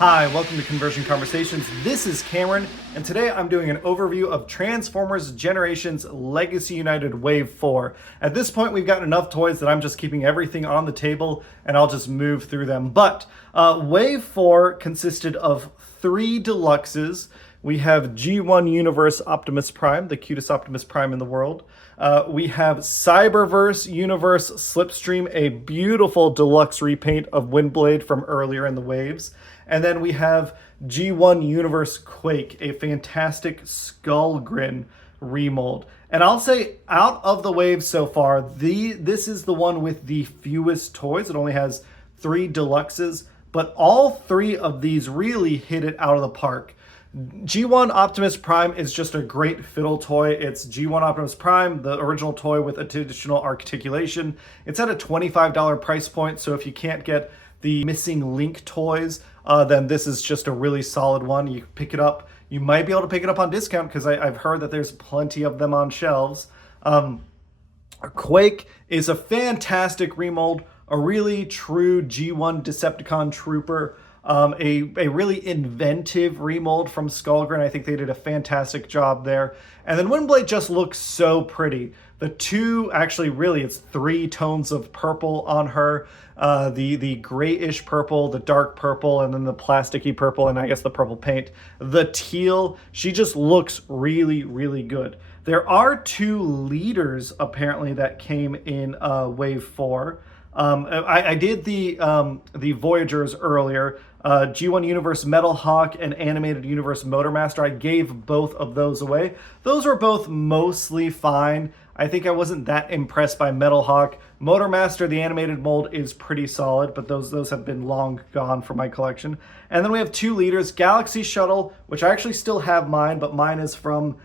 Hi, welcome to Conversion Conversations. This is Cameron, and today I'm doing an overview of Transformers Generations Legacy United Wave 4. At this point, we've got enough toys that I'm just keeping everything on the table, and I'll just move through them. But Wave 4 consisted of 3 deluxes. We have G1 Universe Optimus Prime, the cutest Optimus Prime in the world. We have Cyberverse Universe Slipstream, a beautiful deluxe repaint of Windblade from earlier in the waves. And then we have G1 Universe Quake, a fantastic Skullgrin remold. And I'll say, out of the waves so far, this is the one with the fewest toys. It only has 3 deluxes, but all 3 of these really hit it out of the park. G1 Optimus Prime is just a great fiddle toy. It's G1 Optimus Prime, the original toy with additional articulation. It's at a $25 price point, so if you can't get the missing Link toys, then this is just a really solid one. You pick it up. You might be able to pick it up on discount because I've heard that there's plenty of them on shelves. Quake is a fantastic remold, a really true G1 Decepticon Trooper. A really inventive remold from Skullgrin. I think they did a fantastic job there. And then Windblade just looks so pretty. It's 3 tones of purple on her. The grayish purple, the dark purple, and then the plasticky purple, and I guess the purple paint. The teal, she just looks really, really good. There are 2 leaders, apparently, that came in Wave 4. I did the Voyagers earlier. G1 Universe Metal Hawk and Animated Universe Motormaster. I gave both of those away. Those were both mostly fine. I think I wasn't that impressed by Metal Hawk. Motormaster, the animated mold, is pretty solid, but those have been long gone from my collection. And then we have 2 leaders. Galaxy Shuttle, which I actually still have mine, but mine is from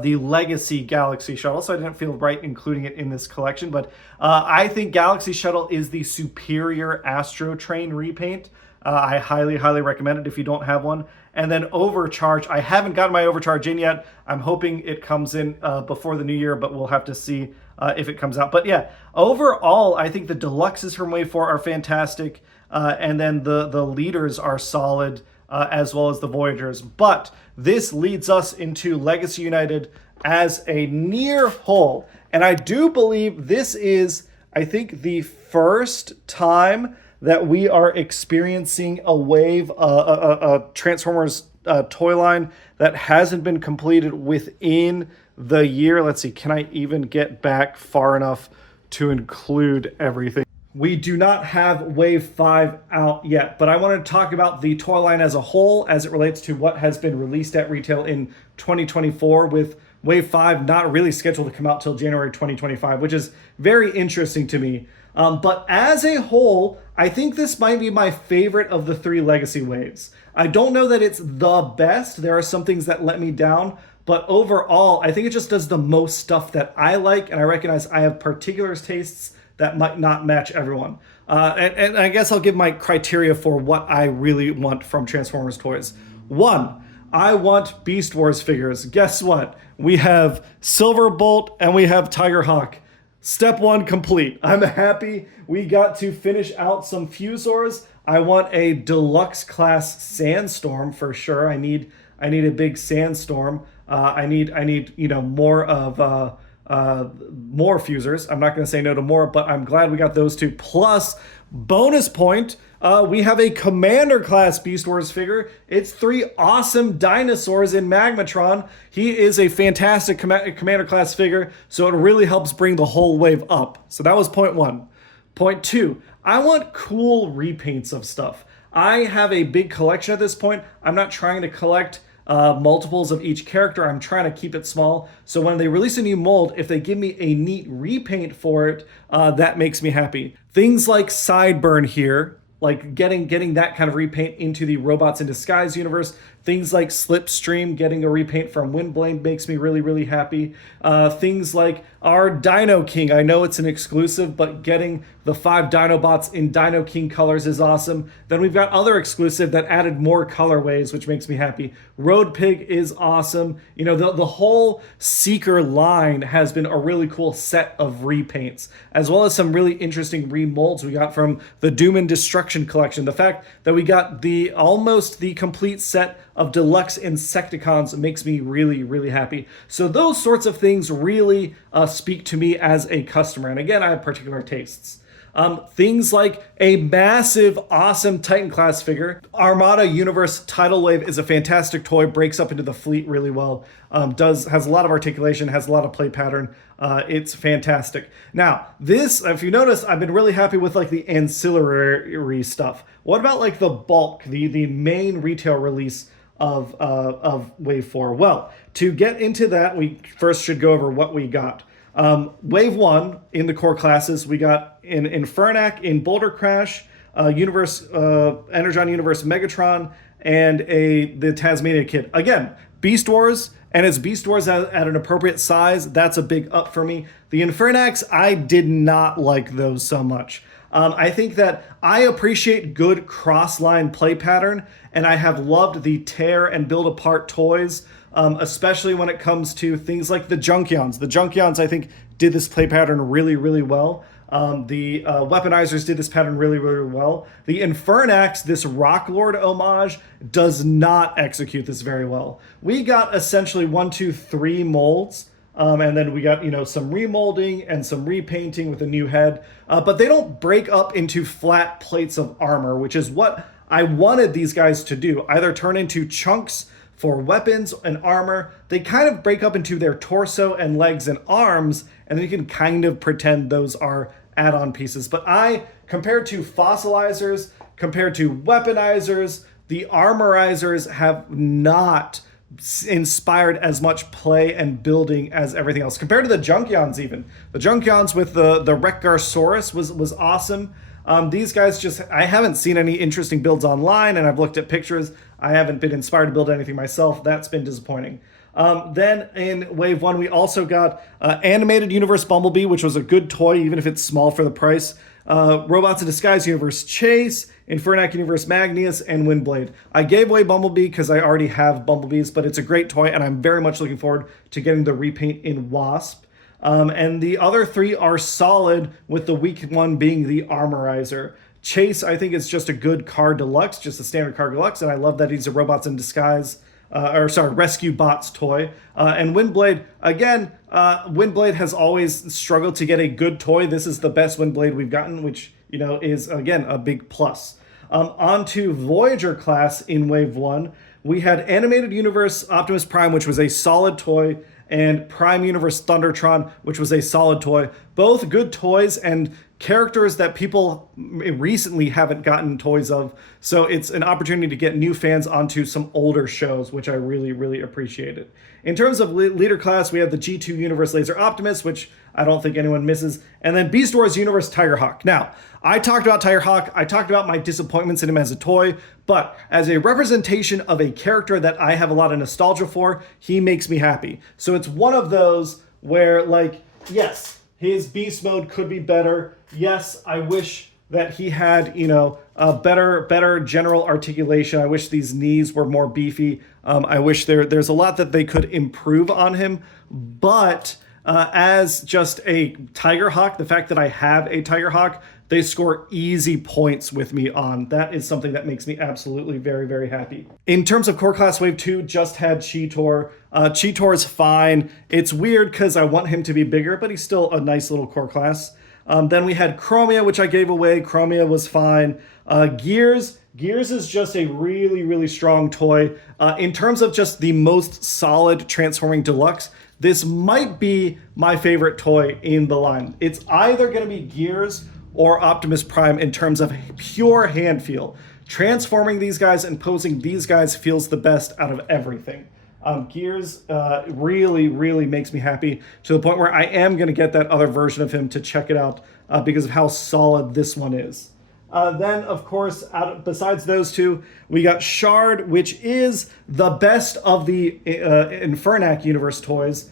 the Legacy Galaxy Shuttle, so I didn't feel right including it in this collection. But I think Galaxy Shuttle is the superior Astro Train repaint. I highly, highly recommend it if you don't have one. And then Overcharge. I haven't gotten my Overcharge in yet. I'm hoping it comes in before the new year, but we'll have to see if it comes out. But yeah, overall, I think the deluxes from Wave 4 are fantastic. And then the leaders are solid, as well as the Voyagers. But this leads us into Legacy United as a near whole. And I do believe this is, I think, the first time that we are experiencing a wave, a Transformers toy line that hasn't been completed within the year. Let's see, can I even get back far enough to include everything? We do not have Wave 5 out yet, but I want to talk about the toy line as a whole as it relates to what has been released at retail in 2024, with Wave 5 not really scheduled to come out till January 2025, which is very interesting to me. But as a whole, I think this might be my favorite of the 3 Legacy waves. I don't know that it's the best. There are some things that let me down, but overall, I think it just does the most stuff that I like, and I recognize I have particular tastes that might not match everyone. And I guess I'll give my criteria for what I really want from Transformers toys. 1, I want Beast Wars figures. Guess what? We have Silverbolt and we have Tigerhawk. Step 1 complete. I'm happy we got to finish out some Fusors. I want a deluxe class Sandstorm for sure. I need a big Sandstorm. I need more of more Fusors. I'm not going to say no to more, but I'm glad we got those 2. Plus, bonus point, we have a Commander class Beast Wars figure. It's 3 awesome dinosaurs in Magmatron. He is a fantastic Commander class figure, so it really helps bring the whole wave up. So that was point 1. Point 2, I want cool repaints of stuff. I have a big collection at this point. I'm not trying to collect multiples of each character. I'm trying to keep it small. So when they release a new mold, if they give me a neat repaint for it, that makes me happy. Things like Sideburn here, like getting that kind of repaint into the Robots in Disguise universe, Things like Slipstream getting a repaint from Windblade makes me really, really happy. Things like our Dino King. I know it's an exclusive, but getting the 5 Dinobots in Dino King colors is awesome. Then we've got other exclusive that added more colorways, which makes me happy. Road Pig is awesome. You know, the whole Seeker line has been a really cool set of repaints, as well as some really interesting remolds we got from the Doom and Destruction collection. The fact that we got almost the complete set of deluxe Insecticons makes me really, really happy. So those sorts of things really speak to me as a customer. And again, I have particular tastes. Things like a massive, awesome Titan class figure. Armada Universe Tidal Wave is a fantastic toy, breaks up into the fleet really well, has a lot of articulation, has a lot of play pattern. It's fantastic. Now, this, if you notice, I've been really happy with like the ancillary stuff. What about like the bulk, the main retail release of Wave 4? Well, to get into that, we first should go over what we got. Wave 1 in the core classes, we got in Infernac, in Boulder Crash, Energon Universe Megatron, and the Tasmania Kid. Again, Beast Wars, and it's Beast Wars at an appropriate size. That's a big up for me. The Infernacs, I did not like those so much. I think that I appreciate good cross-line play pattern, and I have loved the tear and build apart toys, especially when it comes to things like the Junkions. The Junkions, I think, did this play pattern really, really well. The Weaponizers did this pattern really, really well. The Infernax, this Rock Lord homage, does not execute this very well. We got essentially 1, 2, 3 molds. And then we got, some remolding and some repainting with a new head. But they don't break up into flat plates of armor, which is what I wanted these guys to do. Either turn into chunks for weapons and armor. They kind of break up into their torso and legs and arms, and then you can kind of pretend those are add-on pieces. But compared to fossilizers, compared to weaponizers, the armorizers have not inspired as much play and building as everything else. Compared to the Junkions even. The Junkions with the Rekgarsaurus was awesome. These guys I haven't seen any interesting builds online, and I've looked at pictures. I haven't been inspired to build anything myself. That's been disappointing. Then in Wave 1, we also got Animated Universe Bumblebee, which was a good toy, even if it's small for the price. Robots in Disguise Universe Chase, Infernac Universe Magnius, and Windblade. I gave away Bumblebee because I already have Bumblebees, but it's a great toy, and I'm very much looking forward to getting the repaint in Wasp. And the other 3 are solid, with the weak one being the Armorizer. Chase, I think, is just a good car deluxe, just a standard car deluxe, and I love that he's a Robots in Disguise, Rescue Bots toy. And Windblade, again, Windblade has always struggled to get a good toy. This is the best Windblade we've gotten, which, is, again, a big plus. On to Voyager class in Wave 1, we had Animated Universe Optimus Prime, which was a solid toy, and Prime Universe Thundertron, which was a solid toy. Both good toys and characters that people recently haven't gotten toys of. So it's an opportunity to get new fans onto some older shows, which I really, really appreciated. In terms of leader class, we have the G2 Universe Laser Optimus, which I don't think anyone misses. And then Beast Wars Universe Tigerhawk. Now, I talked about Tigerhawk. I talked about my disappointments in him as a toy, but as a representation of a character that I have a lot of nostalgia for, he makes me happy. So it's one of those where, yes, his beast mode could be better. Yes, I wish that he had, a better general articulation. I wish these knees were more beefy. I wish there's a lot that they could improve on him. But as just a Tigerhawk, the fact that I have a Tigerhawk, they score easy points with me on. That is something that makes me absolutely very, very happy. In terms of Core Class Wave 2, just had Cheetor. Cheetor is fine. It's weird because I want him to be bigger, but he's still a nice little core class. Then we had Chromia, which I gave away. Chromia was fine. Gears is just a really, really strong toy. In terms of just the most solid transforming deluxe, this might be my favorite toy in the line. It's either going to be Gears or Optimus Prime in terms of pure hand feel. Transforming these guys and posing these guys feels the best out of everything. Gears really, really makes me happy, to the point where I am going to get that other version of him to check it out because of how solid this one is. Then, of course, besides those two, we got Shard, which is the best of the Infernac universe toys.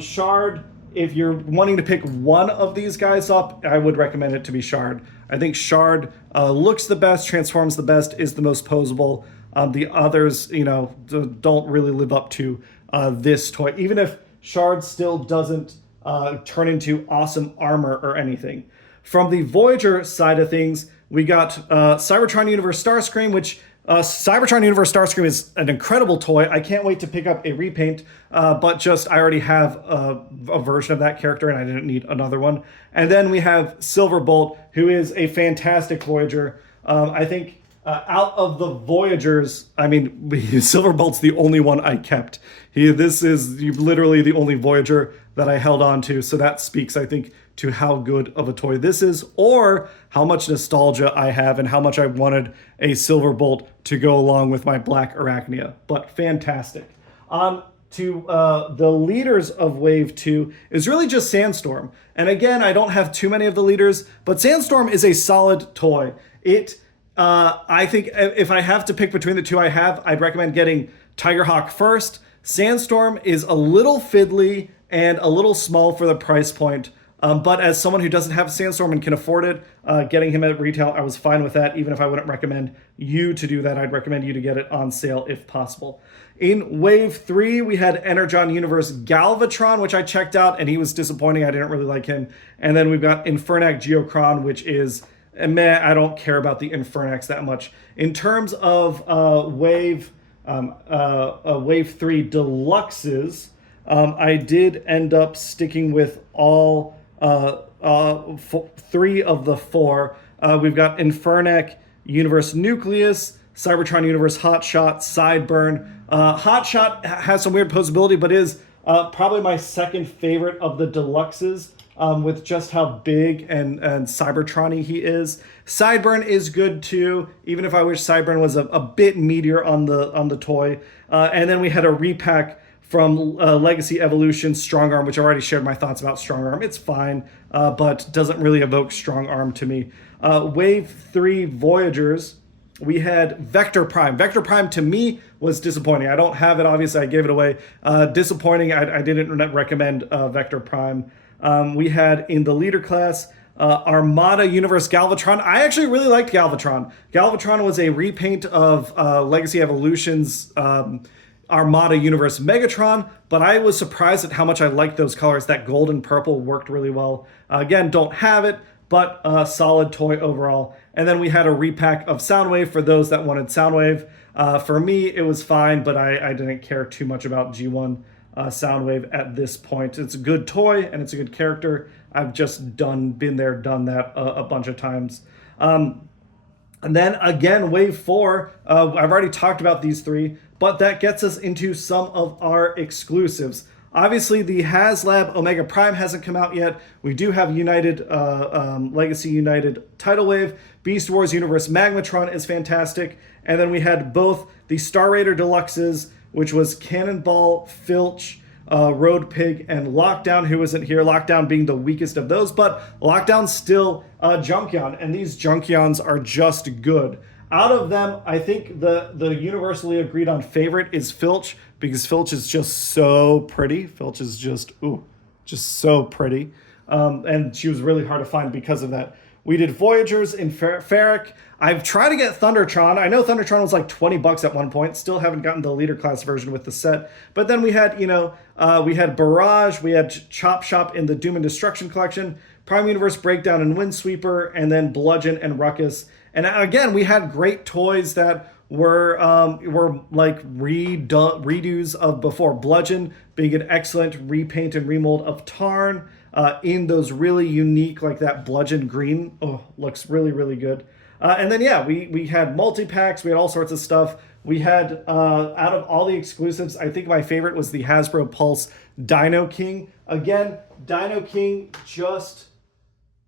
Shard, if you're wanting to pick one of these guys up, I would recommend it to be Shard. I think Shard looks the best, transforms the best, is the most posable. The others, don't really live up to this toy, even if Shard still doesn't turn into awesome armor or anything. From the Voyager side of things, we got Cybertron Universe Starscream, which Cybertron Universe Starscream is an incredible toy. I can't wait to pick up a repaint, but I already have a version of that character and I didn't need another one. And then we have Silverbolt, who is a fantastic Voyager. I think out of the Voyagers, Silverbolt's the only one I kept. This is literally the only Voyager that I held on to, so that speaks, I think, to how good of a toy this is, or how much nostalgia I have and how much I wanted a Silverbolt to go along with my Black Arachnia. But fantastic. On to the leaders of Wave 2 is really just Sandstorm. And again, I don't have too many of the leaders, but Sandstorm is a solid toy. I think if I have to pick between the two I have, I'd recommend getting Tigerhawk first. Sandstorm is a little fiddly and a little small for the price point. But as someone who doesn't have Sandstorm and can afford it, getting him at retail, I was fine with that. Even if I wouldn't recommend you to do that, I'd recommend you to get it on sale if possible. In Wave 3, we had Energon Universe Galvatron, which I checked out, and he was disappointing. I didn't really like him. And then we've got Infernac Geocron, which is meh. I don't care about the Infernacs that much. In terms of Wave 3 Deluxes, I did end up sticking with all three of the four. We've got Infernac Universe Nucleus, Cybertron Universe Hotshot, Sideburn. Hotshot has some weird posability, but is probably my second favorite of the deluxes, with just how big and Cybertron-y he is. Sideburn is good too, even if I wish Sideburn was a bit meatier on the toy. And then we had a repack from Legacy Evolution Strong Arm, which I already shared my thoughts about Strong Arm. It's fine, but doesn't really evoke Strong Arm to me. Wave 3 Voyagers, we had Vector Prime. Vector Prime to me was disappointing. I don't have it, obviously, I gave it away. Disappointing, I didn't recommend Vector Prime. We had in the leader class, Armada Universe Galvatron. I actually really liked Galvatron. Galvatron was a repaint of Legacy Evolution's Armada Universe Megatron, but I was surprised at how much I liked those colors. That gold and purple worked really well. Again, don't have it, but a solid toy overall. And then we had a repack of Soundwave for those that wanted Soundwave. For me, it was fine, but I didn't care too much about G1 Soundwave at this point. It's a good toy and it's a good character. I've just been there, done that a bunch of times. And then again, Wave 4, I've already talked about these three, but that gets us into some of our exclusives. Obviously, the HasLab Omega Prime hasn't come out yet. We do have United, Legacy United Tidal Wave. Beast Wars Universe Magmatron is fantastic. And then we had both the Star Raider Deluxes, which was Cannonball, Filch, Road Pig, and Lockdown, who isn't here. Lockdown being the weakest of those, but Lockdown's still Junkion, and these Junkions are just good. Out of them, I think the universally agreed on favorite is Filch, because Filch is just so pretty. Filch is just so pretty. And she was really hard to find because of that. We did Voyagers in Ferric. I've tried to get Thundertron. I know Thundertron was like $20 at one point. Still haven't gotten the leader class version with the set. But then we had, we had Barrage, we had Chop Shop in the Doom and Destruction collection, Prime Universe Breakdown and Windsweeper, and then Bludgeon and Ruckus. And again, we had great toys that were like redos of before. Bludgeon being an excellent repaint and remold of Tarn in those really unique, like that Bludgeon green. Oh, looks really, really good. And then, yeah, we had multi-packs. We had all sorts of stuff. We had, out of all the exclusives, I think my favorite was the Hasbro Pulse Dino King. Again, Dino King just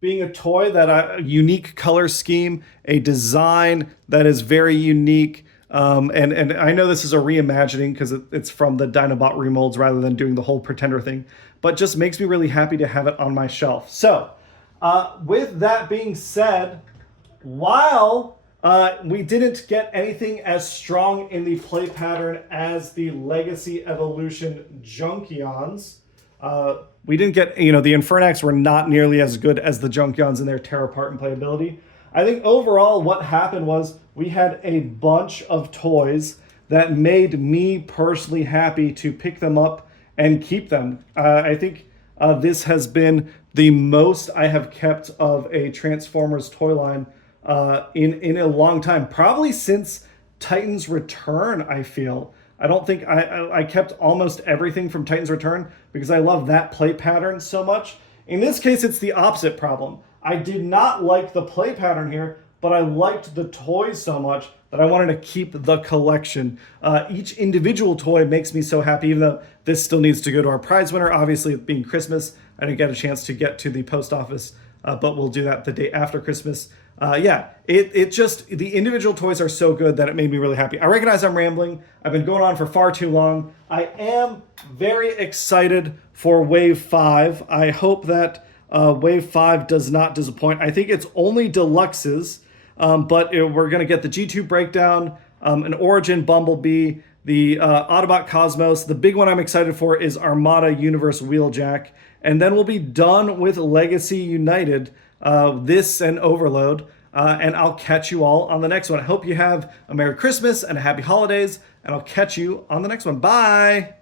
being a toy that a unique color scheme, a design that is very unique. And I know this is a reimagining because it's from the Dinobot remolds rather than doing the whole Pretender thing, but just makes me really happy to have it on my shelf. So with that being said, While we didn't get anything as strong in the play pattern as the Legacy Evolution Junkions, we didn't get, the Infernax were not nearly as good as the Junkions in their tear apart and playability. I think overall what happened was we had a bunch of toys that made me personally happy to pick them up and keep them. I think this has been the most I have kept of a Transformers toy line in a long time, probably since Titan's Return. I feel I don't think I kept almost everything from Titan's Return because I love that play pattern so much. In this case, it's the opposite problem. I did not like the play pattern here, but I liked the toys so much that I wanted to keep the collection. Each individual toy makes me so happy, even though this still needs to go to our prize winner. Obviously, it being Christmas, I didn't get a chance to get to the post office, but we'll do that the day after Christmas. It just, the individual toys are so good that it made me really happy. I recognize I'm rambling. I've been going on for far too long. I am very excited for Wave 5. I hope that Wave 5 does not disappoint. I think it's only deluxes, but we're going to get the G2 breakdown, an Origin Bumblebee, the Autobot Cosmos. The big one I'm excited for is Armada Universe Wheeljack. And then we'll be done with Legacy United, this and Overload. And I'll catch you all on the next one. I hope you have a Merry Christmas and a Happy Holidays. And I'll catch you on the next one. Bye!